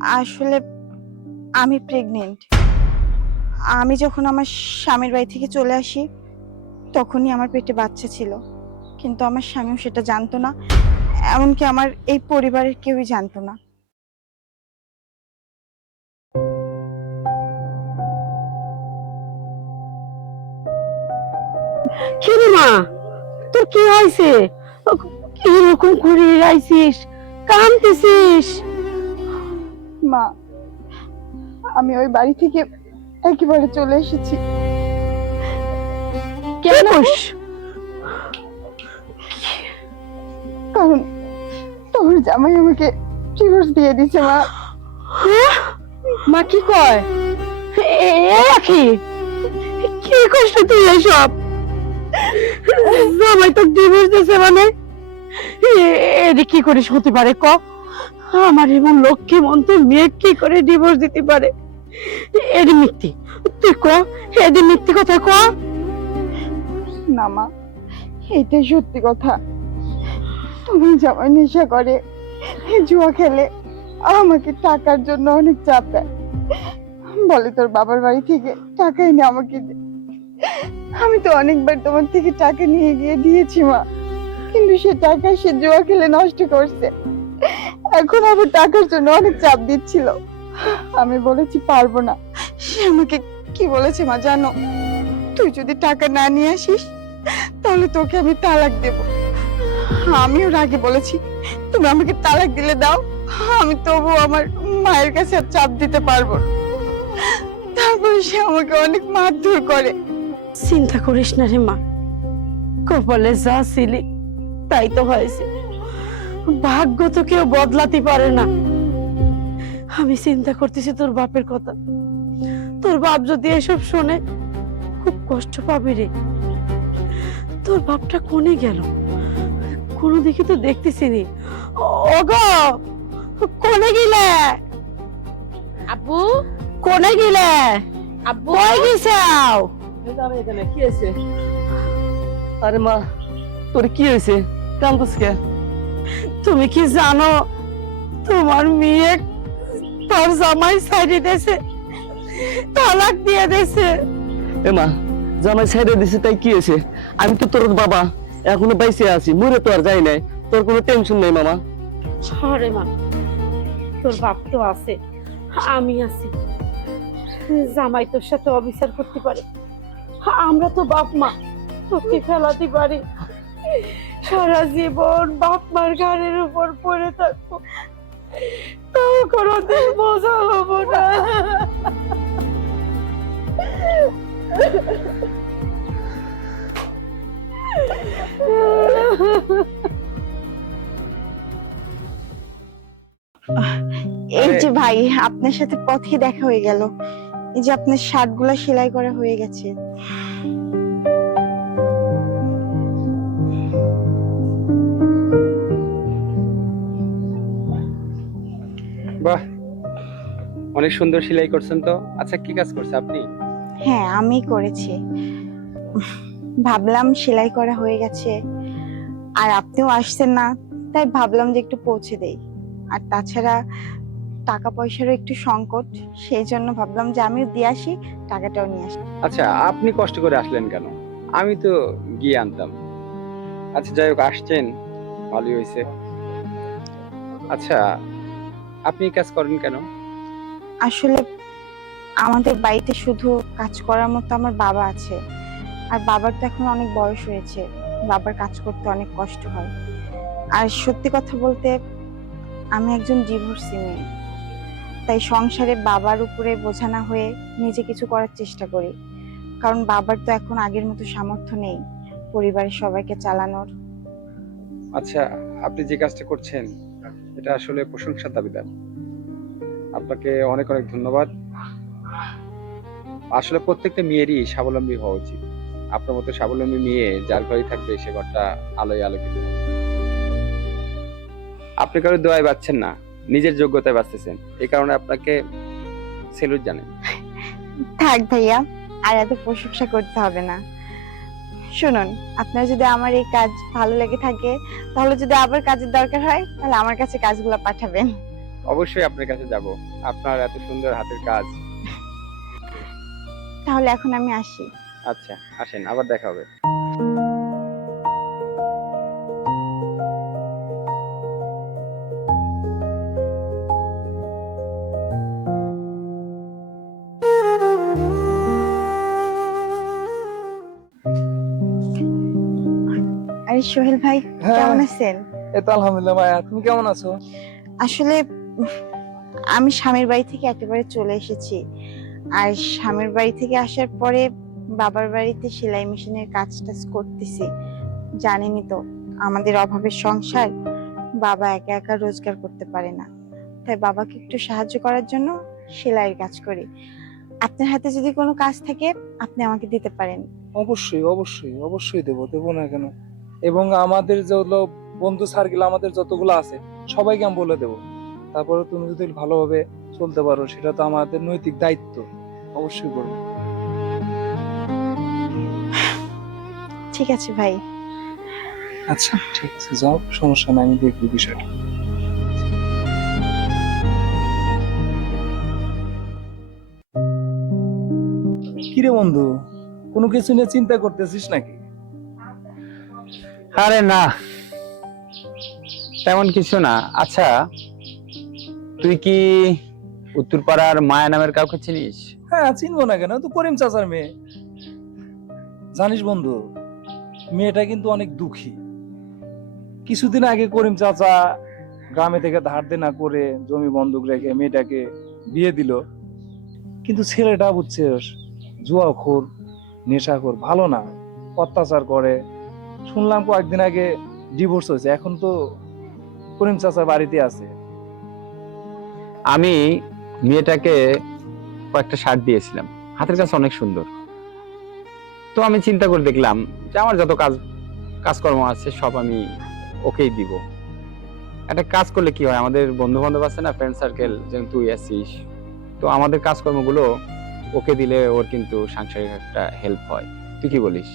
আসলে আমি প্রেগনেন্ট। আমি যখন আমার স্বামীর বাড়ি থেকে চলে আসি তখনই আমার পেটে বাচ্চা ছিল, কিন্তু আমার স্বামীও সেটা জানতো না, এমনকি আমার এই পরিবারের কেউই জানতো না। কি রে মা, তোর কি হয়েছে? কিরকম করে আইছিস, কাঁদতেছিস? মা, আমি ওই বাড়ি থেকে একেবারে চলে এসেছি। কেন? কারণ তোর জামাই আমাকে ডিভোর্স দিয়ে দিয়েছে মা। মা কি কয়? কি কি কষ্ট তুই এসব? জামাই তো ডিভোর্স দিয়েছে মানে? এটা কি করে হতে পারে ক? আমার এমন লক্ষ্মী মন্ত্র মেয়ে কি করে ডিভোর্স দিতে পারে? এর মিথ্যে, তুই ক, এদের মিথ্যে কথা ক। না মা, এটাই সত্যি কথা। তোমার জামাই নেশা করে, জুয়া খেলে, আমাকে টাকার জন্য অনেক চাপ দেয়, বলে তোর বাবার বাড়ি থেকে টাকা এনে আমাকে দে। আমি তো অনেকবার তোমার থেকে টাকা নিয়ে গিয়ে দিয়েছি মা, কিন্তু সে টাকা সে জুয়া খেলে নষ্ট করছে। এখন আবার টাকার জন্য অনেক চাপ দিচ্ছিল। আমি বলেছি পারবো না। সে আমাকে কি বলেছে মা জানো? তুই যদি টাকা না নিয়ে আসিস তাহলে তোকে আমি তালাক দেব। আমিও রাগে বলেছি তুমি আমাকে তালাক দিলে দাও, আমি তবু আমার মায়ের কাছে আর চাপ দিতে পারবো না। তারপরে সে আমাকে অনেক মারধর করে। চিন্তা করিস না রে মা, কপালে যা ছিলি তাই তো হয়েছে, ভাগ্য তো কেউ বদলাতে পারে না। আমি চিন্তা করতেছি তোর বাপের কথা, তোর বাপ যদি এসব শোনে খুব কষ্ট পাবে রে। তোর বাপটা কোনে গেল, কোনো দিকে তো দেখতেছি নি। ওগো, কোনে গেলে? আব্বু, কোনে গেলে? আব্বু, কই গেছাও? আমি এখানে কি হয়েছে? আরে মা, তোর কি হয়েছে? কান্দছিস কে? তুমি কি জানো তোমার মেয়ে তোর জামাই সাইডে দিয়েছে, তালাক দিয়ে দিয়েছে? এ মা, জামাই ছেড়ে দিছে তাই কি হয়েছে? আমি তো তোর বাবা, এখনো বাইসে আছি, মরে তো আর যাই নাই। তোর কোনো টেনশন নেই মামা। আরে মা, তোর বাপ তো আছে, আমি আছি। জামাই তোর সাথে অবিচার করতে পারে, আমরা তো বাপ মা, তোকে ফেলাতে পারি? সারা জীবন বাপ মার ঘাড়ের উপর পড়ে থাকবো, তাও কোনোদিন বোঝা হবো না। এই যে ভাই, আপনার সাথে পথে দেখা হয়ে গেল। এই যে আপনার শার্ট গুলা সেলাই করা হয়ে গেছে। বাহ, অনেক সুন্দর সেলাই করছেন তো। আচ্ছা, কি কাজ করছে আপনি? হ্যাঁ, আমি করেছি। ভাবলাম সেলাই করা হয়ে গেছে আর আপনিও আসছেন না, তাই ভাবলাম যে একটু পৌঁছে দেই। আর তাছাড়া টাকা পয়সারও একটু সংকট, সেই জন্য ভাবলাম যে আমিও দিয়ে আসি, টাকাটাও নিয়ে আসি। আচ্ছা, আপনি কষ্ট করে আসলেন কেন? আমি তো গিয়ে আনতাম। আচ্ছা, যাই হোক, আসছেন, ভালোই হয়েছে। আচ্ছা, আপনি এই কাজ করেন কেন? আসলে আমাদের বাড়িতে শুধু কাজ করার মতো আমার বাবা আছে, আর বাবার তো এখন অনেক বয়স হয়েছে, বাবার কাজ করতে অনেক কষ্ট হয়। আর সত্যি কথা বলতে আমি একজন ডিভোর্সি মেয়ে, তাই সংসারে বাবার উপরে বোঝা না হয়ে নিজে কিছু করার চেষ্টা করি। কারণ বাবার তো এখন আগের মতো সামর্থ্য নেই পরিবারের সবাইকে চালানোর। আচ্ছা, আপনি যে কাজটা করছেন এটা আসলে প্রশংসার দাবিদার। আপনাকে অনেক অনেক ধন্যবাদ। আসলে প্রত্যেকটা মেয়েরই স্বাবলম্বী হওয়া উচিত। আপনার মতো স্বাবলম্বী মেয়ে যার ঘরে থাকবে সে ঘরটা আলোয় আলোকিত হবে। আপনি কারো দোয়ায় বাঁচছেন না, নিজের যোগ্যতায় বাঁচতেছেন। এই কারণে আপনাকে সেলুট জানাই। থাক ভাইয়া, আর এত প্রশংসা করতে হবে না। শুনুন, আপনার যদি আমার এই কাজ ভালো লেগে থাকে, তাহলে যদি আবার কাজের দরকার হয় তাহলে আমার কাছে কাজগুলো পাঠাবেন। অবশ্যই আপনার কাছে যাব। আপনার এত সুন্দর হাতের কাজ। তাহলে এখন আমি আসি। আচ্ছা, আসেন, আবার দেখা হবে। আরে সোহেল ভাই, হ্যাঁ। কেমন আছেন? এই তো আলহামদুলিল্লাহ। মায়া, তুমি কেমন আছো? আসলে আমি স্বামীর বাড়ি থেকে একেবারে চলে এসেছি। আর স্বামীর বাড়ি থেকে আসার পরে বাবার বাড়িতে সেলাই মেশিনের কাজ টাজ করতেছি। জানেনই তো আমাদের অভাবের সংসার, বাবা একা একা রোজগার করতে পারে না, তাই বাবাকে একটু সাহায্য করার জন্য সেলাইয়ের কাজ করি। আপনার হাতে যদি কোনো কাজ থাকে আপনি আমাকে দিতে পারেন। অবশ্যই অবশ্যই অবশ্যই দেবো না কেন। এবং আমাদের যেগুলো বন্ধু সার্কেল আমাদের যতগুলো আছে সবাইকে আমি বলে দেবো। তারপরে তুমি যদি ভালোভাবে চলতে পারো সেটা তো আমাদের নৈতিক দায়িত্ব, অবশ্যই করবো। ঠিক আছে ভাই। আচ্ছা ঠিক আছে, যাও, সমস্যা নাই, আমি দেখবো বিষয়টা। কিরে বন্ধু, কোনো কিছু নিয়ে চিন্তা করতেছিস নাকি? আরে না, তেমন কিছু না। আচ্ছা, তুই কি উত্তরপাড়ার মায়া নামের কাউকে চিনিস? হ্যাঁ, চিনবো না কেন, তো করিম চাচার মেয়ে। জানিস বন্ধু, মেয়েটা কিন্তু অনেক দুঃখী। কিছুদিন আগে করিম চাচা গ্রামে থেকে ধার দেনা করে জমি বন্ধক রেখে মেয়েটাকে বিয়ে দিল। কিন্তু ছেলেটা বুঝছিস, জুয়াখোর, নেশাখোর, ভালো না, অত্যাচার করে। শুনলাম কয়েকদিন আগে ডিভোর্স হয়েছে, এখন তো করিম চাচার বাড়িতে আছে। আমি মেয়েটাকে কয়েকটা শার্ট দিয়েছিলাম, হাতের কাছে অনেক সুন্দর। তো আমি চিন্তা করে দেখলাম যে আমার যত কাজকর্ম আছে সব আমি ওকেই দিব। একটা কাজ করলে কি হয়, আমাদের বন্ধু বান্ধব আছে না, ফ্রেন্ড সার্কেল, যেমন তুই আছিস, তো আমাদের কাজকর্মগুলো ওকে দিলে ওর কিন্তু সাংসারিক একটা হেল্প হয়। তুই কি বলিস?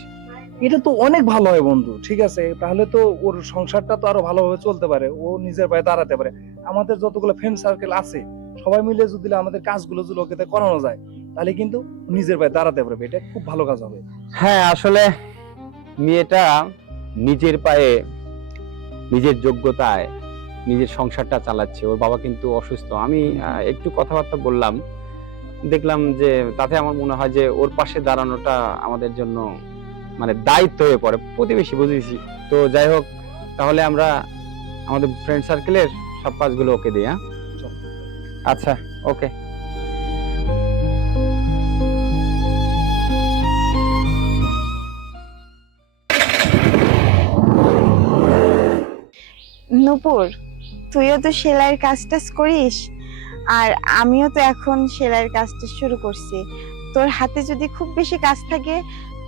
এটা তো অনেক ভালো হয় বন্ধু। ঠিক আছে, তাহলে তো ওর সংসারটা তো আরো ভালোভাবে চলতে পারে, ও নিজের পায়ে দাঁড়াতে পারে। আমাদের যতগুলো ফ্রেন্ড সার্কেল আছে সবাই মিলে যদি আমাদের কাজগুলো যদি ওকে দিয়ে করানো যায় তাহলে কিন্তু নিজের পায়ে দাঁড়াতে পারবে। এটা খুব ভালো কাজ হবে। হ্যাঁ, আসলে মেয়েটা নিজের পায়ে, নিজের যোগ্যতায় নিজের সংসারটা চালাচ্ছে। ওর বাবা কিন্তু অসুস্থ। আমি একটু কথাবার্তা বললাম, দেখলাম যে তাতে আমার মনে হয় যে ওর পাশে দাঁড়ানোটা আমাদের জন্য মানে দায়িত্ব হয়ে পড়ে। প্রতিবেশী বুঝেছি তো, যাই হোক, তাহলে আমরা আমাদের ফ্রেন্ড সার্কেলের সব কাজগুলো ওকে দিই। হ্যাঁ, চল। আচ্ছা, ওকে। নূপুর, তুইও তো সেলাইয়ের কাজ টাজ করিস, আর আমিও তো এখন সেলাইয়ের কাজটা শুরু করছি। তোর হাতে যদি খুব বেশি কাজ থাকে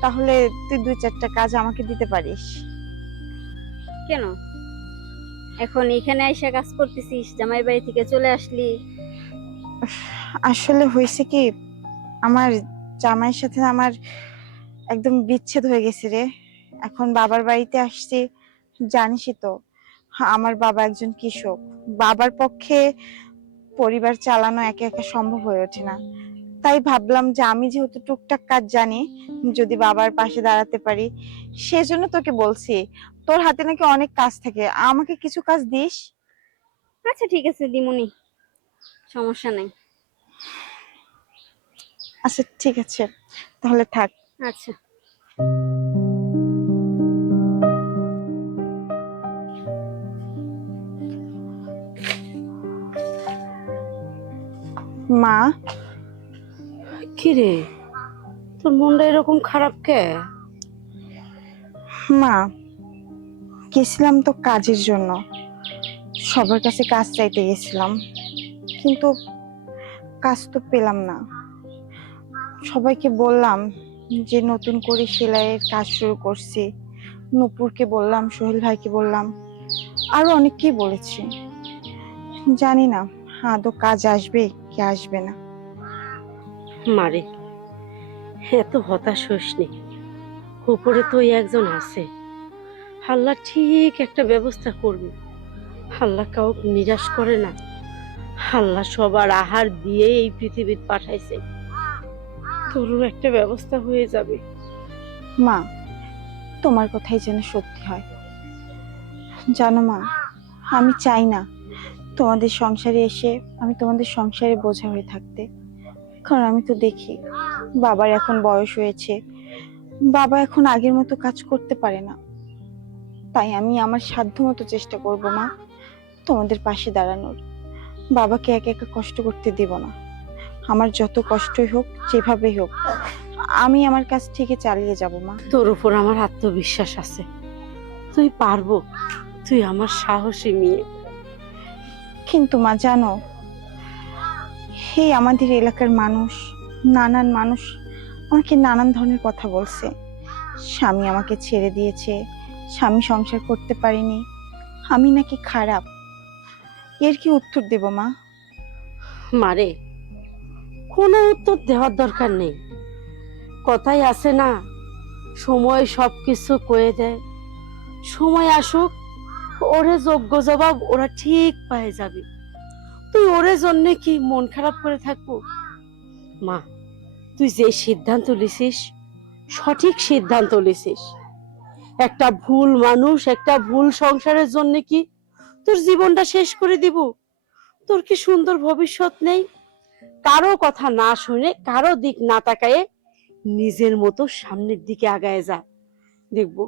তাহলে তুই 2-4টা কাজ আমাকে দিতে পারিস। কেন এখন এখানে আইসা কাজ করতেছিস? জামাই বাড়ি থেকে চলে আসলি? আসলে হয়েছে কি, আমার জামাইয়ের সাথে আমার একদম বিচ্ছেদ হয়ে গেছে রে। এখন বাবার বাড়িতে আসছি, জানিসই তো আমার বাবা একজন কৃষক। বাবার পক্ষে পরিবার চালানো একা একা সম্ভব হয়ে ওঠে না। তাই ভাবলাম যে আমি যেহেতু টুকটাক কাজ জানি, যদি বাবার পাশে দাঁড়াতে পারি, সেজন্য তোকে বলছি। তোর হাতে নাকি অনেক কাজ থাকে, আমাকে কিছু কাজ দিস। আচ্ছা ঠিক আছে, দিমুনি, সমস্যা নাই। আচ্ছা ঠিক আছে, তাহলে থাক। আচ্ছা। মা, কি রে, তোর মনটা এরকম খারাপ কে? মা, গেছিলাম তো কাজের জন্য, সবার কাছে কাজ চাইতে গেছিলাম, কিন্তু কাজ তো পেলাম না। সবাইকে বললাম যে নতুন করে সেলাইয়ের কাজ শুরু করছি, নূপুরকে বললাম, সোহেল ভাইকে বললাম, আরো অনেককেই বলেছি। জানি না আদৌ কাজ আসবে কি আসবে না। মারে, এত হতাশ হইস নি, উপরে তো একজন আছে, আল্লাহ ঠিক একটা ব্যবস্থা করবে। আল্লাহ কাউকে নিরাশ করে না। আল্লাহ সবার আহার দিয়ে এই পৃথিবীত পাঠাইছে, তোরও একটা ব্যবস্থা হয়ে যাবে। মা, তোমার কথাই যেন সত্যি হয়। জানো মা, আমি চাই না তোমাদের সংসারে এসে আমি তোমাদের সংসারে বোঝা হয়ে থাকতে। কারণ আমি তো দেখি বাবার এখন বয়স হয়েছে, বাবা এখন আগের মতো কাজ করতে পারে না। তাই আমি আমার সাধ্য মতো চেষ্টা করব মা, তোমাদের পাশে দাঁড়ানোর। বাবাকে একা একা কষ্ট করতে দিব না। আমার যত কষ্টই হোক, যেভাবেই হোক, আমি আমার কাজ ঠিকই চালিয়ে যাব মা। তোর উপর আমার আত্মবিশ্বাস আছে, তুই পারবো, তুই আমার সাহসী মেয়ে। কিন্তু মা জানো, আমাদের এলাকার নানান মানুষ আমাকে নানান ধরনের কথা বলছে। স্বামী আমাকে ছেড়ে দিয়েছে, স্বামী সংসার করতে পারেনি, আমি নাকি খারাপ। এর কি উত্তর দেব মা? মারে, কোনো উত্তর দেওয়ার দরকার নেই। কথাই আছে না, সময় সবকিছু কয়ে দেয়। সময় আসুক, ওরে যোগ্য জবাব ওরা ঠিক পায়ে যাবে। তুই ওরে জন্য কি মন খারাপ করে থাকবো? মা, তুই যে সিদ্ধান্ত লিছিস সঠিক সিদ্ধান্ত লিছিস। একটা ভুল মানুষ, একটা ভুল সংসারের জন্য কি তোর জীবনটা শেষ করে দিব? তোর কি সুন্দর ভবিষ্যৎ নেই? কারো কথা না শুনে, কারো দিক না তাকায়ে নিজের মতো সামনের দিকে আগায় যা, দেখবো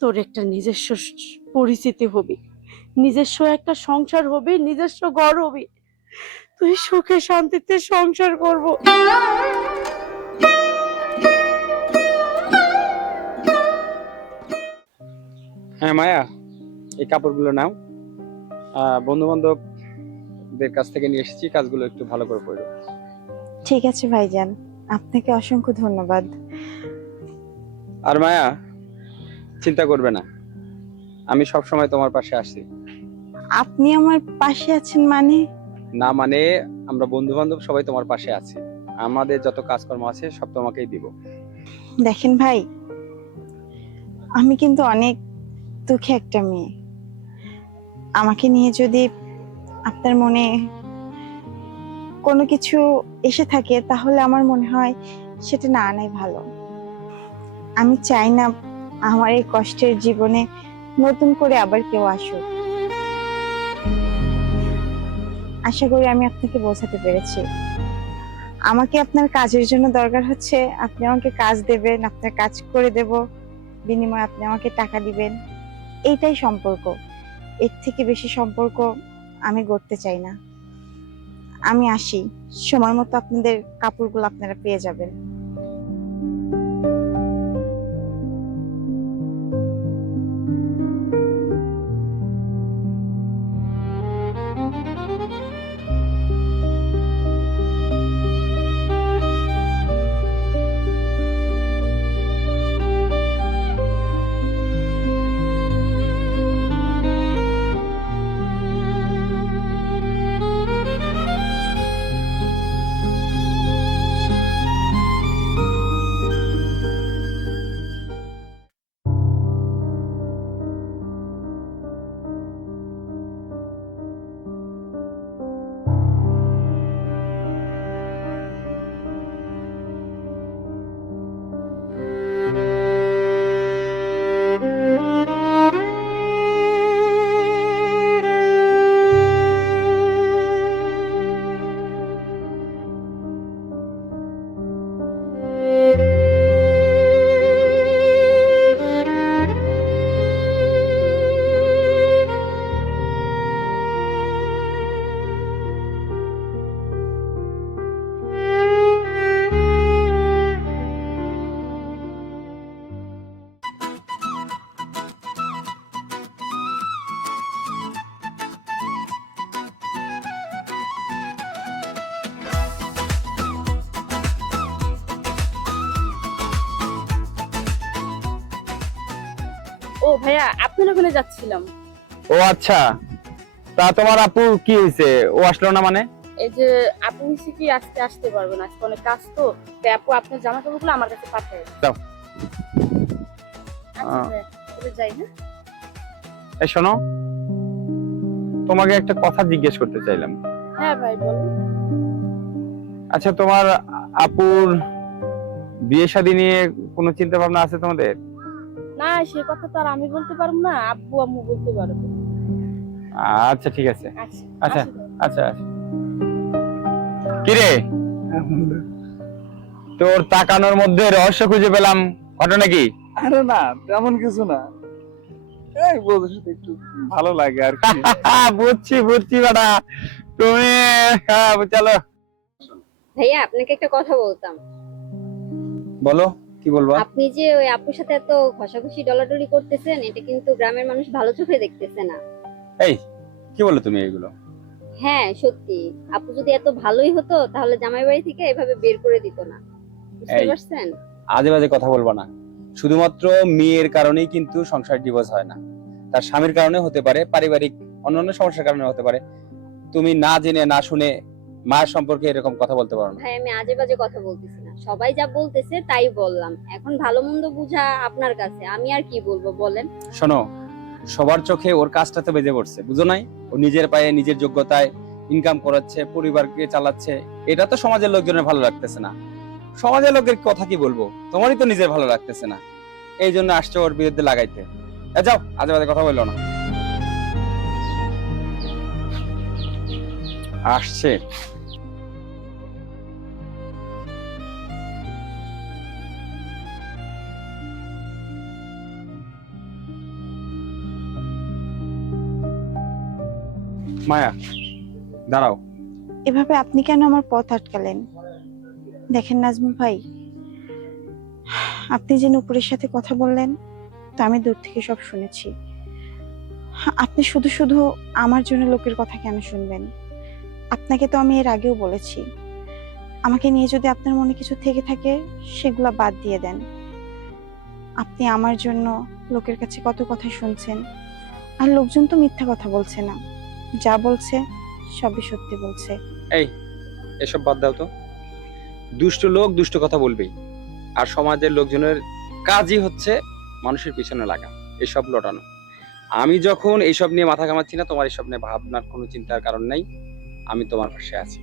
তোর একটা নিজস্ব পরিচিতি হবে, নিজস্ব একটা সংসার হবে, নিজস্ব ঘর হবে। তুই সুখে শান্তিতে সংসার করবো। হ্যাঁ মায়া, এই কাপড়গুলো নাও। বন্ধু বান্ধবদের কাছ থেকে নিয়ে এসেছি, কাজগুলো একটু ভালো করে পড়ো। ঠিক আছে ভাইজান, আপনাকে অসংখ্য ধন্যবাদ। আর মায়া, চিন্তা করবে না, আমি সব সময় তোমার পাশে আছি। আপনি আমার পাশে আছেন মানে? না মানে, আমরা বন্ধু বান্ধব সবাই তোমার পাশে আছি। আমাদের যত কাজকর্ম আছে সব তোমাকেই দিব। দেখেন ভাই, আমি কিন্তু অনেক দুঃখী একটা মেয়ে। আমাকে নিয়ে যদি আপনার মনে কোনো কিছু এসে থাকে, তাহলে আমার মনে হয় সেটা না আনাই ভালো। আমি চাই না আমার এই কষ্টের জীবনে নতুন করে আবার কেউ আসুক। আশা করি আমি আপনাকে বোঝাতে পেরেছি। আমাকে আপনার কাজের জন্য দরকার হচ্ছে, আপনি আমাকে কাজ দেবেন, আপনার কাজ করে দেব, বিনিময়ে আপনি আমাকে টাকা দিবেন। এইটাই সম্পর্ক। এর থেকে বেশি সম্পর্ক আমি গড়তে চাই না। আমি আসি, সময় মতো আপনাদের কাপড়গুলো আপনারা পেয়ে যাবেন। ও ভাইয়া, আপনার ওখানে যাচ্ছিলাম। ও আচ্ছা, তা তোমার আপু কি হয়েছে? ও আসলো না মানে? এই যে আপু হচ্ছে কি আজকে আসতে পারবে না, আজকে অনেক কাজ তো, তাই আপু আপনার জামা কাপড়গুলো আমার কাছে পাঠিয়ে দাও। আচ্ছা ভাইয়া, তবে যাই। হ্যাঁ, এই শোনো, তোমাকে একটা কথা জিজ্ঞেস করতে চাইলাম। হ্যাঁ ভাই বলুন। আচ্ছা, তোমার আপুর বিয়ে শাদী নিয়ে কোনো চিন্তা ভাবনা আছে তোমাদের? না সে কথা তো আর আমি বলতে পারবো না, আব্বু আম্মু বলতে পারবে। আচ্ছা ঠিক আছে। আচ্ছা আচ্ছা আসি ভাই। আচ্ছা। কিরে, তোর তাকানোর মধ্যে রহস্য খুঁজে পেলাম, ঘটনা কি? আরে না, তেমন কিছু না, এই বউদের সাথে একটু ভালো লাগে আর কি। বুঝছি বেটা, তুমি চলো। ভাইয়া আপনাকে একটা কথা বলতাম। বলো, কি বলবা? আপনি যে ওই আপুর সাথে এত ঘষাঘষি ডলাডলি করতেছেন, এটা কিন্তু গ্রামের মানুষ ভালো চোখে দেখতেছে না। এই কি বলো তুমি এগুলো? হ্যাঁ সত্যি, আপু যদি এত ভালোই হতো তাহলে জামাই বাড়ি থেকে এভাবে বের করে দিত না, বুঝতে এই। পারছেন? আজে বাজে কথা বলবা না। শুধুমাত্র মেয়ের কারণেই কিন্তু সংসার ডিভোর্স হয় না, তার স্বামীর কারণে হতে পারে, পারিবারিক অন্যান্য সমস্যার কারণে হতে পারে। তুমি না জেনে না শুনে মায়ের সম্পর্কে এরকম কথা বলতে পারো না। ভাই আমি আজে বাজে কথা বলতেছি না, সবাই যা বলতেছে তাই বললাম। এখন ভালো মন্দ বুঝা আপনার কাছে, আমি আর কি বলবো বলেন। শোনো, সবার চোখে ওর কাজটা তো বেজে পড়ছে, বুঝো নাই? ও নিজের পায়ে নিজের যোগ্যতায় ইনকাম করাচ্ছে, পরিবারকে চালাচ্ছে, এটা তো সমাজের লোকজনের ভালো লাগতেছে না। সমাজের লোকের কথা কি বলবো, তোমারই তো নিজের ভালো লাগতেছে না, এই জন্য আসছে ওর বিরুদ্ধে লাগাইতে। যাও, আজে বাজে কথা বললো না। আসছে মায়া, দাঁড়াও। এভাবে আপনি কেন আমার পথ আটকালেন? দেখেন নাজমুল ভাই, আপনি যে নুপুরের সাথে কথা বললেন তো আমি দূর থেকে সব শুনেছি। আপনি শুধু শুধু আমার জন্য লোকের কথা কেন শুনবেন? আপনাকে তো আমি এর আগেও বলেছি, আমাকে নিয়ে যদি আপনার মনে কিছু থেকে থাকে সেগুলো বাদ দিয়ে দেন। আপনি আমার জন্য লোকের কাছে কত কথা শুনছেন, আর লোকজন তো মিথ্যা কথা বলছে না, যা বলছে সবই সত্যি বলছে। এই, এসব বাদ দাও তো। দুষ্ট লোক দুষ্ট কথা বলবেই, আর সমাজের লোকজনের কাজই হচ্ছে মানুষের পিছনে লাগা, এসব লটানো। আমি যখন এইসব নিয়ে মাথা ঘামাচ্ছি না, তোমার এসব নিয়ে ভাবনার কোনো চিন্তার কারণ নাই। আমি তোমার পাশে আছি।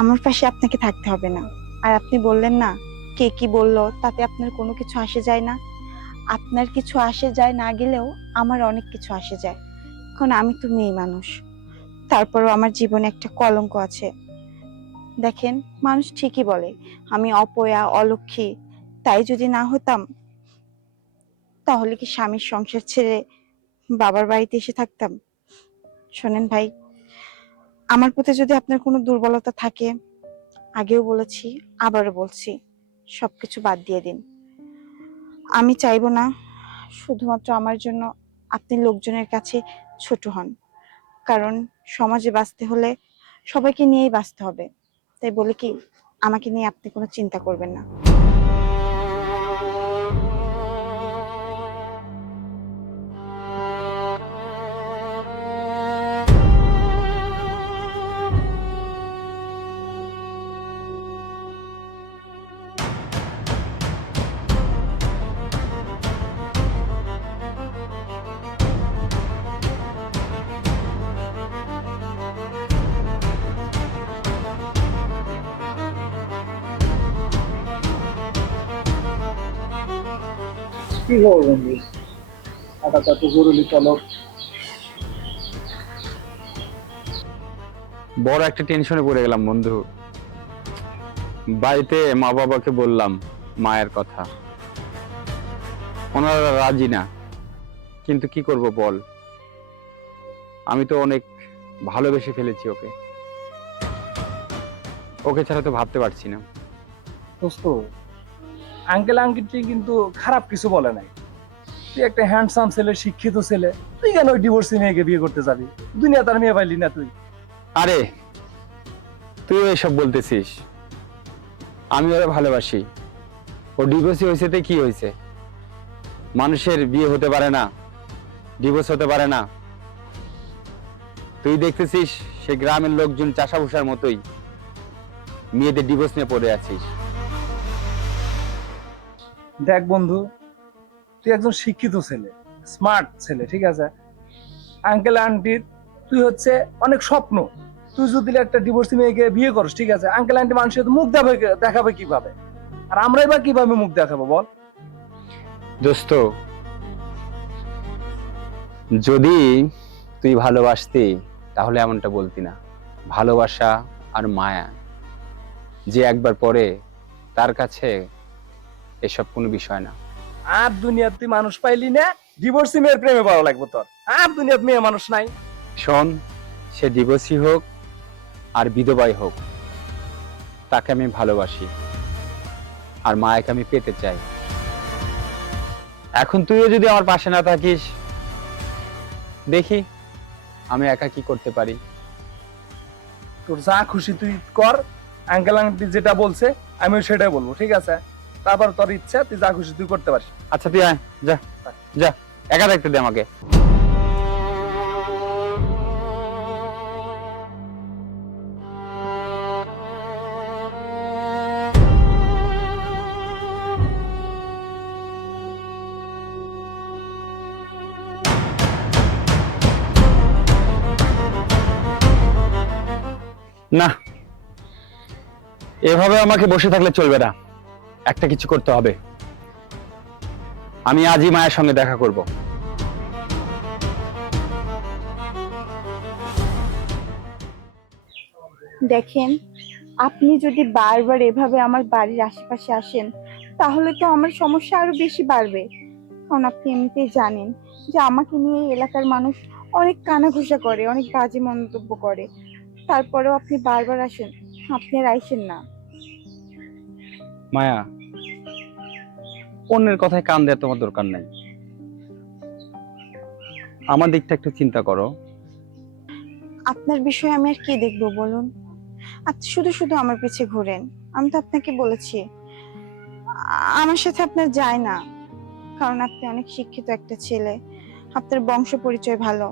আমার পাশে আপনাকে থাকতে হবে না। আর আপনি বললেন না কে কি বললো তাতে আপনার কোনো কিছু আসে যায় না। আপনার কিছু আসে যায় না গেলেও আমার অনেক কিছু আসে যায়, কারণ আমি তো মেয়ে মানুষ। তারপরও আমার জীবনে একটা কলঙ্ক আছে। দেখেন, মানুষ ঠিকই বলে আমি অপয়া অলক্ষী, তাই যদি না হতাম তাহলে কি স্বামীর সংসার ছেড়ে বাবার বাড়িতে এসে থাকতাম? শোনেন ভাই, আমার প্রতি যদি আপনার কোনো দুর্বলতা থাকে, আগেও বলেছি আবারও বলছি, সবকিছু বাদ দিয়ে দিন। আমি চাইবো না শুধুমাত্র আমার জন্য আপনি লোকজনের কাছে ছোট হন, কারণ সমাজে বাঁচতে হলে সবাইকে নিয়েই বাঁচতে হবে। তাই বলে কি আমাকে নিয়ে আপনি কোনো চিন্তা করবেন না। কি খবর বন্ধু? হঠাৎ এত জরুরি তলব? বড় একটা টেনশনে পড়ে গেলাম বন্ধু। বাড়িতে মা বাবাকে বললাম মায়ের কথা, ওনারা রাজি না। কিন্তু কি করব বল, আমি তো অনেক ভালোবেসে ফেলেছি ওকে, ওকে ছাড়া তো ভাবতে পারছি না। দোস্ত, আঙ্কেল আঙ্কেলটি কিন্তু খারাপ কিছু বলে নাই। তুই একটা হ্যান্ডসাম ছেলে, শিক্ষিত ছেলে, তুই কেন ওই ডিভোর্সি মেয়েকে বিয়ে করতে যাবি? দুনিয়া তার মেয়ে পাইলি না তুই? আরে তুই এসব বলতেছিস? আমি ওরা ভালোবাসি, ও ডিভোর্সি হয়েছে তো কি হয়েছে? মানুষের বিয়ে হতে পারে না, ডিভোর্স হতে পারে না। তুই দেখতেছিস সে গ্রামের লোকজন চাষাভুষার মতোই মেয়েদের ডিভোর্স নিয়ে পড়ে আছিস। দেখ বন্ধু, তুই একজন শিক্ষিত ছেলে, স্মার্ট ছেলে, ঠিক আছে? আঙ্কেল আন্টির তুই হচ্ছে অনেক স্বপ্ন, তুই যদি একটা ডিভোর্সি মেয়েকে বিয়ে করিস, ঠিক আছে, আঙ্কেল আন্টি মানুষের মুখ দেখাবে কিভাবে, আর আমরাই বা কিভাবে মুখ দেখাবো বল? দোস্ত, যদি তুই ভালোবাসতি তাহলে এমনটা বলতি না। ভালোবাসা আর মায়া যে একবার পরে তার কাছে এসব কোনো বিষয় না। আর দুনিয়ার তুই মানুষ পাইলি না, ডিভোর্সি মেয়ের প্রেমে পড়া লাগবে তোর? আর দুনিয়ার মেয়ে মানুষ নাই। শোন, সে ডিভোর্সি হোক আর বিধবাই হোক, তাকে আমি ভালোবাসি আর মায়াকে আমি পেতে চাই। এখন তুইও যদি আমার পাশে না থাকিস, দেখি আমি একা কি করতে পারি। তোর যা খুশি তুই কর, আঙ্কেল আন্টি যেটা বলছে আমিও সেটাই বলবো, ঠিক আছে? তারপর তোর ইচ্ছা, তুই যা খুশি তুই করতে পারিস। আচ্ছা তুই আয়, যা যা, একা থাকতে দে আমাকে। না, এভাবে আমাকে বসে থাকলে চলবে না, একটা কিছু করতে হবে। আমি আজই মায়ের সঙ্গে দেখা করব। দেখেন, আপনি যদি বারবার এভাবে আমার বাড়ির আশেপাশে আসেন তাহলে তো আমার সমস্যা আরো বেশি বাড়বে। কারণ আপনি এমনিতেই জানেন যে আমাকে নিয়ে এই এলাকার মানুষ অনেক কানাঘুষা করে, অনেক বাজে মন্তব্য করে। তারপরেও আপনি বারবার আসেন, আপনি আর আইসেন না। মায়া, অন্যের কথায় কান দেওয়ার তোমার দরকার নাই। আমার দিকটা একটু চিন্তা করো। আপনার বিষয়ে আমি আর কি দেখবো বলুন? আপনি শুধু শুধু আমার পিছে ঘুরেন। আমি তো আপনাকে বলেছি আমার সাথে আপনার যায় না, কারণ আপনি অনেক শিক্ষিত একটা ছেলে, আপনার বংশ পরিচয় ভালো।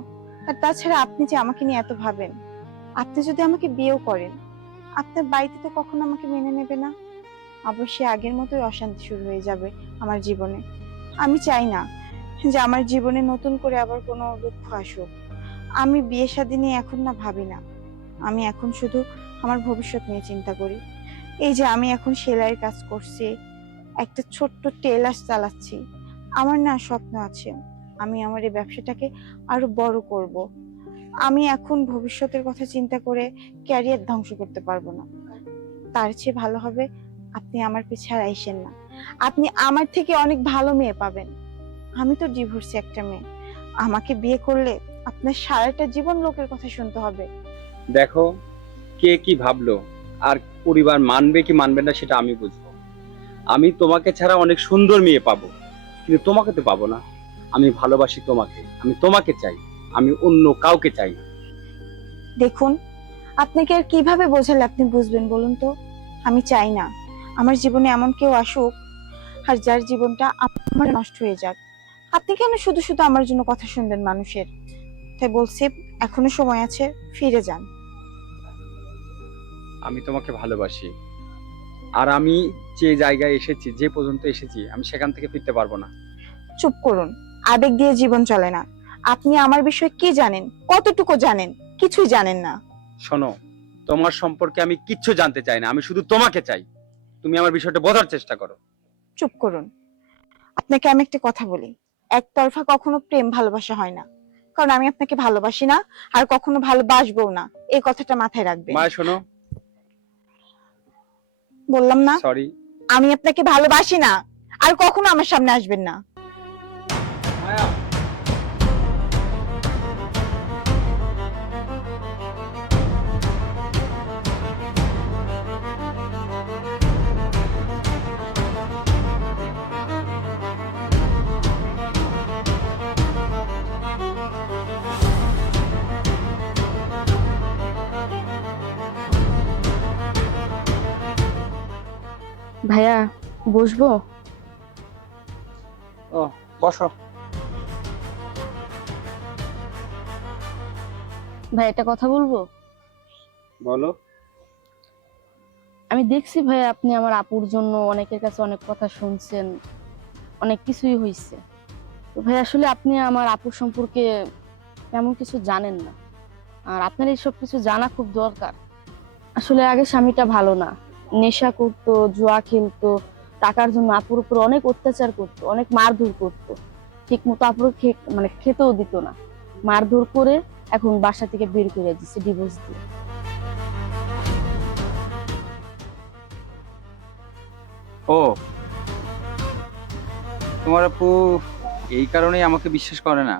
আর তাছাড়া আপনি যে আমাকে নিয়ে এত ভাবেন, আপনি যদি আমাকে বিয়েও করেন, আপনার বাড়িতে তো কখনো আমাকে মেনে নেবে না। অবশ্যই আগের মতোই অশান্তি শুরু হয়ে যাবে আমার জীবনে। আমি চাই না যে আমার জীবনে নতুন করে আবার কোনো দুঃখ আসুক। আমি বিয়ে শাদী নিয়ে এখন না ভাবি না, আমি এখন শুধু আমার ভবিষ্যৎ নিয়ে চিন্তা করি। এই যে আমি এখন সেলাইয়ের কাজ করছি, একটা ছোট্ট টেলার্স চালাচ্ছি, আমার না স্বপ্ন আছে আমি আমার এই ব্যবসাটাকে আরো বড় করব। আমি এখন ভবিষ্যতের কথা চিন্তা করে ক্যারিয়ার ধ্বংস করতে পারবো না। তার চেয়ে ভালো হবে আপনি আমার পিছে আর আইসেন না। আপনি আমার থেকে অনেক ভালো মেয়ে পাবেন। আমি তো ডিভোর্সি একটা মেয়ে, আমাকে বিয়ে করলে আপনার সারাটা জীবন লোকের কথা শুনতে হবে। দেখো, কে কি ভাবলো আর পরিবার মানবে কি মানবে না সেটা আমি বুঝবো। আমি তোমাকে ছাড়া অনেক সুন্দর মেয়ে পাবো, কিন্তু তোমাকে তো পাবো না। আমি ভালোবাসি তোমাকে, আমি তোমাকে চাই, আমি অন্য কাউকে চাই না। দেখুন, আপনাকে আর কিভাবে বোঝালে আপনি বুঝবেন বলুন তো? আমি চাই না আমার জীবনে এমন কেউ আসুক আর যার জীবনটা আমার নষ্ট হয়ে যাক। আপনি কেন শুধু শুধু আমার জন্য কথা শুনবেন মানুষের? তাই বলছি, এখনো সময় আছে, ফিরে যান। আমি তোমাকে ভালোবাসি, আর আমি যে জায়গায় এসেছি, যে পর্যন্ত এসেছি, আমি সেখান থেকে ফিরতে পারবো না। চুপ করুন, আবেগ দিয়ে জীবন চলে না। আপনি আমার বিষয়ে কি জানেন? কতটুকু জানেন? কিছুই জানেন না। শোনো, তোমার সম্পর্কে আমি কিচ্ছু জানতে চাই না, আমি শুধু তোমাকে চাই। তুমি আমার বিষয়টা বোঝার চেষ্টা করো। চুপ করুন। আপনাকে আমি একটা কথা বলি, একতরফা কখনো প্রেম ভালোবাসা হয় না। কারণ আমি আপনাকে ভালোবাসি না, আর কখনো ভালোবাসবো না, এই কথাটা মাথায় রাখবেন। মা শোনো, বললাম না সরি। আমি আপনাকে ভালোবাসি না, আর কখনো আমার সামনে আসবেন না। মায়া, ভাইয়া, বসবো? ও বসো। ভাই, একটা কথা বলবো? বলো। আমি দেখছি ভাই, আপনি আমার আপুর জন্য অনেকের কাছে অনেক কথা শুনছেন, অনেক কিছুই হয়েছে। তো ভাই, আসলে আপনি আমার আপুর সম্পর্কে তেমন কিছু জানেন না। আর আপনার এইসব কিছু জানা খুব দরকার। আসলে আগে স্বামীটা ভালো না, নেশা করতো, জুয়া খেলতো, টাকার জন্য আপুর উপর অনেক অত্যাচার করতো, অনেক মারধর করতো, ঠিক মতো আপুর মানে খেতেও দিত না, মারধর করে এখন বাসা থেকে বের করে দিচ্ছে ডিভোর্স দিয়ে। ও, তোমার আপু এই কারণেই আমাকে বিশ্বাস করে না।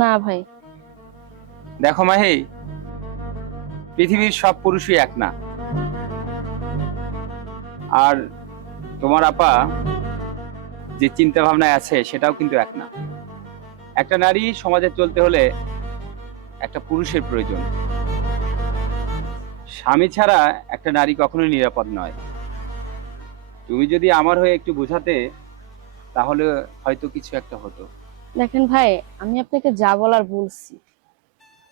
না ভাই। দেখো মাহি, পৃথিবীর সব পুরুষই এক না। আর তোমার আপা যে চিন্তা ভাবনায় আছে সেটাও কিন্তু এক না। একটা নারী সমাজে চলতে হলে একটা পুরুষের প্রয়োজন। স্বামী ছাড়া একটা নারী কখনোই নিরাপদ নয়। তুমি যদি আমার হয়ে একটু বোঝাতে তাহলে হয়তো কিছু একটা হতো। দেখেন ভাই, আমি আপনাকে যা বলার বলছি,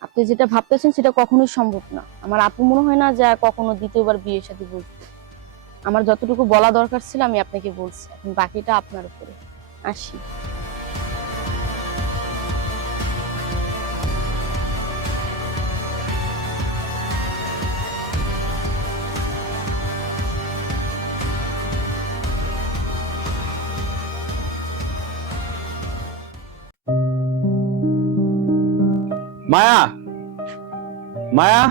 আপনি যেটা ভাবতেছেন সেটা কখনোই সম্ভব না। আমার আপু মনে হয় না যে কখনো দ্বিতীয়বার বিয়ের সাথে বলতে। আমার যতটুকু বলা দরকার ছিল আমি আপনাকে বলছি, এখন বাকিটা আপনার উপরে। আসি। মায়া, মায়া,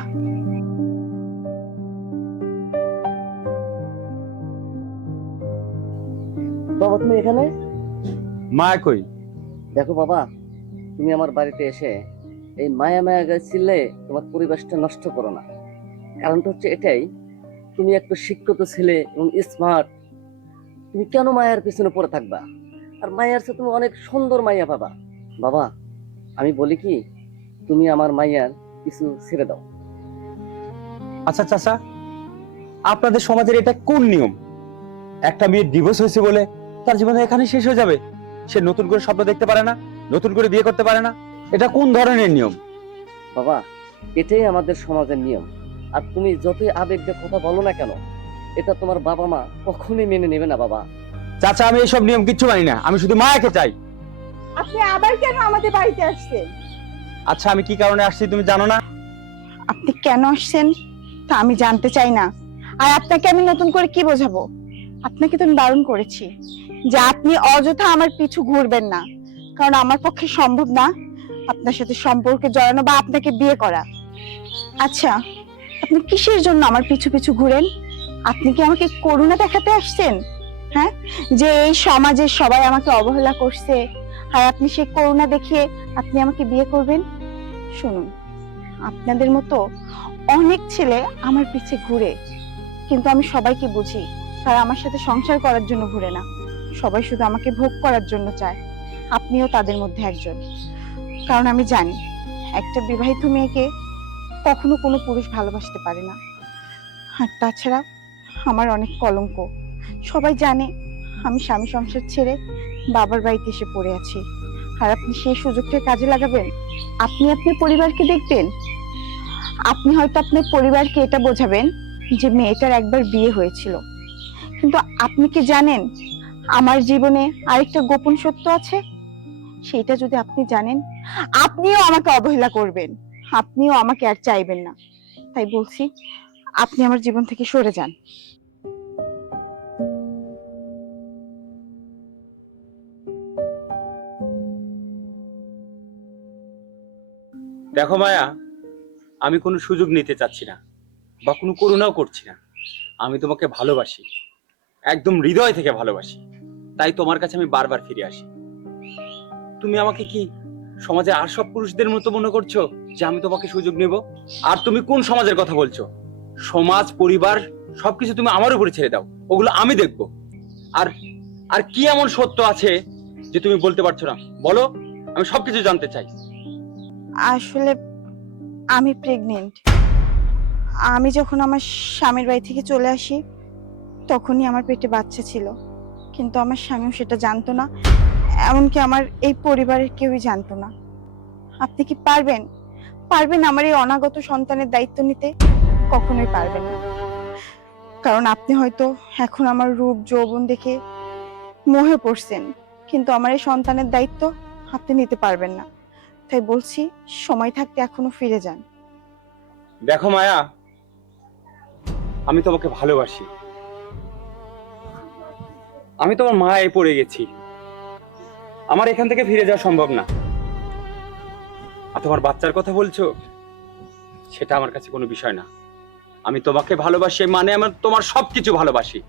বাবা তুমি এখানে? মায়া কই? দেখো বাবা, তুমি আমার বাড়িতে এসে এই মায়া মায়া গাইছিলে তোমার পরিবেশটা নষ্ট করো না। কারণটা হচ্ছে এটাই, তুমি একটা শিক্ষিত ছেলে এবং স্মার্ট, তুমি কেন মায়ের পিছনে পড়ে থাকবা? আর মায়ের সাথে তুমি অনেক সুন্দর মাইয়া পাবা। বাবা আমি বলি কি, তুমি আমার মাইয়ার কিছু ছেড়ে দাও। আচ্ছা চাচা, আপনাদের সমাজের এটা কোন নিয়ম? একটা মেয়ের ডিভোর্স হয়েছে বলে তার জীবন এখানে শেষ হয়ে যাবে? সে নতুন করে স্বপ্ন দেখতে পারে না, নতুন করে বিয়ে করতে পারে না? এটা কোন ধরনের নিয়ম? বাবা এটাই আমাদের সমাজের নিয়ম। আর তুমি যতই আবেগ দিয়ে কথা বলো না কেন, এটা তোমার বাবা মা কখনোই মেনে নেবে না বাবা। চাচা আমি এইসব নিয়ম কিচ্ছু মানি না, আমি শুধু মায়াকে চাই। আপনি আবার কেন আমাদের বাড়িতে আসছেন? আচ্ছা আমি কি কারণে আসছি তুমি জানো না? আপনি কেন আসছেন তা আমি জানতে চাই না। আর আপনাকে আমি নতুন করে কি বোঝাবো? আপনাকে তো আমি বারণ করেছি যে আপনি অযথা আমার পিছু ঘুরবেন না, কারণ আমার পক্ষে সম্ভব না আপনার সাথে সম্পর্কে জড়ানো বা আপনাকে বিয়ে করা। আচ্ছা, আপনি কিসের জন্য আমার পিছু পিছু ঘুরেন? আপনি কি আমাকে করুণা দেখাতে আসছেন? হ্যাঁ, যে এই সমাজের সবাই আমাকে অবহেলা করছে, আর আপনি সেই করুণা দেখিয়ে আপনি আমাকে বিয়ে করবেন? শুনুন, আপনাদের মতো অনেক ছেলে আমার পিছে ঘুরে, কিন্তু আমি সবাইকে বুঝি তারা আমার সাথে সংসার করার জন্য ঘুরে না, সবাই শুধু আমাকে ভোগ করার জন্য চায়। আপনিও তাদের মধ্যে একজন। কারণ আমি জানি একটা বিবাহিত মেয়েকে কখনো কোনো পুরুষ ভালোবাসতে পারে না। আর তাছাড়া আমার অনেক কলঙ্ক, সবাই জানে আমি স্বামী সংসার ছেড়ে বাবার বাড়িতে এসে পড়ে আছি। আর আপনি সেই সুযোগটা কাজে লাগাবেন, আপনি আপনার পরিবারকে দেখবেন, আপনি হয়তো আপনার পরিবারকে এটা বোঝাবেন যে মেয়েটার একবার বিয়ে হয়েছিল, কিন্তু আপনি কি জানেন আমার জীবনে আরেকটা গোপন সত্য আছে? সেটা যদি আপনি জানেন, আপনিও আমাকে অবহেলা করবেন, আপনিও আমাকে আর চাইবেন না। তাই বলছি, আপনি আমার জীবন থেকে সরে যান। দেখো মায়া, আমি কোনো সুযোগ নিতে চাচ্ছি না বা কোনো করুণাও করছি না। আমি তোমাকে ভালোবাসি, একদম হৃদয় থেকে ভালোবাসি, তাই তোমার কাছে আমি বারবার ফিরে আসি। তুমি আমাকে কি সমাজে আর সব পুরুষদের মতো মনে করছো যে আমি তোমাকে সুযোগ নেব? আর তুমি কোন সমাজের কথা বলছো? সমাজ, পরিবার সবকিছু তুমি আমার উপরে ছেড়ে দাও, ওগুলো আমি দেখবো। আর আর কি এমন সত্য আছে যে তুমি বলতে পারছো না? বলো, আমি সবকিছু জানতে চাই। আসলে আমি প্রেগনেন্ট। আমি যখন আমার স্বামীর বাড়ি থেকে চলে আসি তখনই আমার পেটে বাচ্চা ছিল, কিন্তু আমার স্বামীও সেটা জানতো না, এমনকি আমার এই পরিবারের কেউই জানতো না। আপনি কি পারবেন পারবেন আমার এই অনাগত সন্তানের দায়িত্ব নিতে? কখনোই পারবেন না, কারণ আপনি হয়তো এখন আমার রূপ যৌবন দেখে মোহে পড়ছেন, কিন্তু আমার এই সন্তানের দায়িত্ব আপনি নিতে পারবেন না। তাই বলছি সময় থাকতে এখনো ফিরে যান। দেখো মায়া, আমি তোমাকে ভালোবাসি, আমি তোমার মায়ে পড়ে গেছি, আমার এখান থেকে ফিরে যাওয়া সম্ভব না। আর তোমার বাচ্চার কথা বলছো, সেটা আমার কাছে কোনো বিষয় না। আমি তোমাকে ভালোবাসি মানে আমার তোমার সবকিছু ভালোবাসি।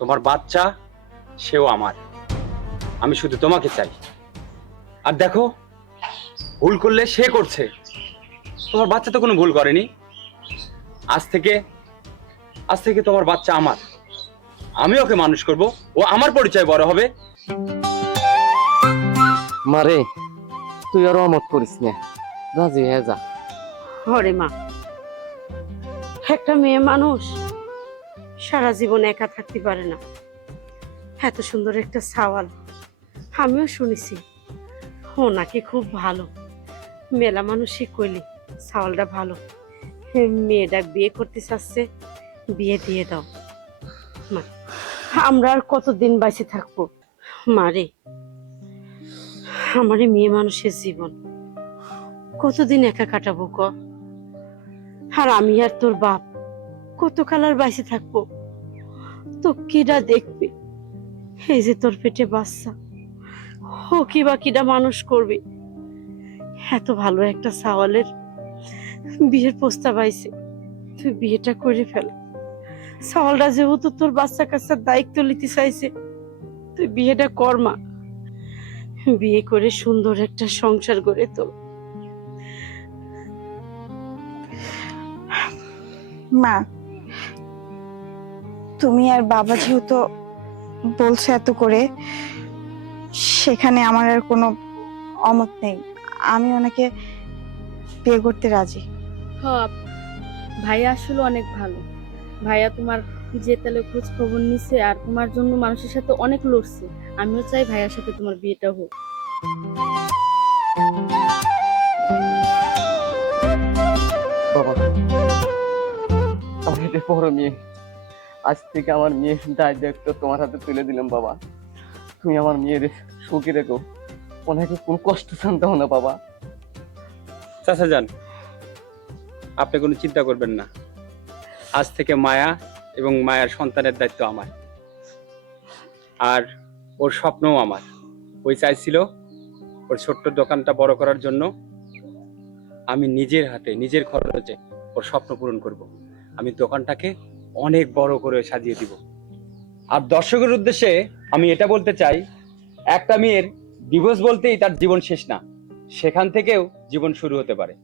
তোমার বাচ্চা সেও আমার, আমি শুধু তোমাকে চাই। আর দেখো, ভুল করলে সে করছে, তোমার বাচ্চা তো কোনো ভুল করেনি। আজ থেকে তোমার বাচ্চা আমার, আমি ওকে মানুষ করব, ও আমার পরিচয় বড় হবে। মারে, তুই আর অমত করিস না, রাজি হয়ে যা। হরে মা, একটা মেয়ে মানুষ সারা জীবন একা থাকতে পারে না। এত সুন্দর একটা সাওয়াল, আমিও শুনেছি ও নাকি খুব ভালো। মেলা মানুষই কইলি সাওয়ালটা ভালো। মেয়েটা বিয়ে করতে চাচ্ছে, বিয়ে দিয়ে দাও মা। আমরা আর কতদিন বেঁচে থাকবো মারে? আমারই মেয়ে মানুষের জীবন কতদিন একা কাটাবো ক? আর আমি আর তোর বাপ কত কালার বাইসে থাকবো? তো কিডা দেখবে? এই যে তোর পেটে বাচ্চা, ও কি বা কিডা মানুষ করবে? এত ভালো একটা সাওয়ালের বিয়ের প্রস্তাব আইছে, তুই বিয়েটা করে ফেল। সাওয়ালটা যেহেতু তোর বাচ্চা কাচ্চার দায়িত্ব নিতে চাইছে, তুই বিয়েটা কর মা। বিয়ে করে সুন্দর একটা সংসার গড়ে তোল। মা, তুমি আর বাবা যেহেতু বলছো এত করে, সেখানে আমার আর কোনো অমত নেই। আমি ওনাকে বিয়ে করতে রাজি। ভাইয়া আসলে অনেক ভালো। ভাইয়া তোমার যে তাহলে খোঁজ খবর নিছে আর তোমার জন্য মানুষের সাথে অনেক লড়ছে। আমিও চাই ভাইয়ার সাথে তোমার বিয়েটা হোক। বাবা, আমার এটা বড় মেয়ে, আজ থেকে আমার মেয়ের দায়িত্ব তোমার হাতে তুলে দিলাম বাবা। তুমি আমার মেয়ের সুখী রেখো, ওনাকে কোনো কষ্ট জানতাম না বাবা। চাচা যান, আপনি কোনো চিন্তা করবেন না। আজ থেকে মায়া এবং মায়ার সন্তানের দায়িত্ব আমার, আর ওর স্বপ্নও আমার। ওই চাইছিল ওর ছোট্ট দোকানটা বড় করার জন্য, আমি নিজের হাতে নিজের খরচে ওর স্বপ্ন পূরণ করব। আমি দোকানটাকে অনেক বড় করে সাজিয়ে দিব। আর দর্শকের উদ্দেশ্যে আমি এটা বলতে চাই, একটা মেয়ের ডিভোর্স বলতেই তার জীবন শেষ না, সেখান থেকেও জীবন শুরু হতে পারে।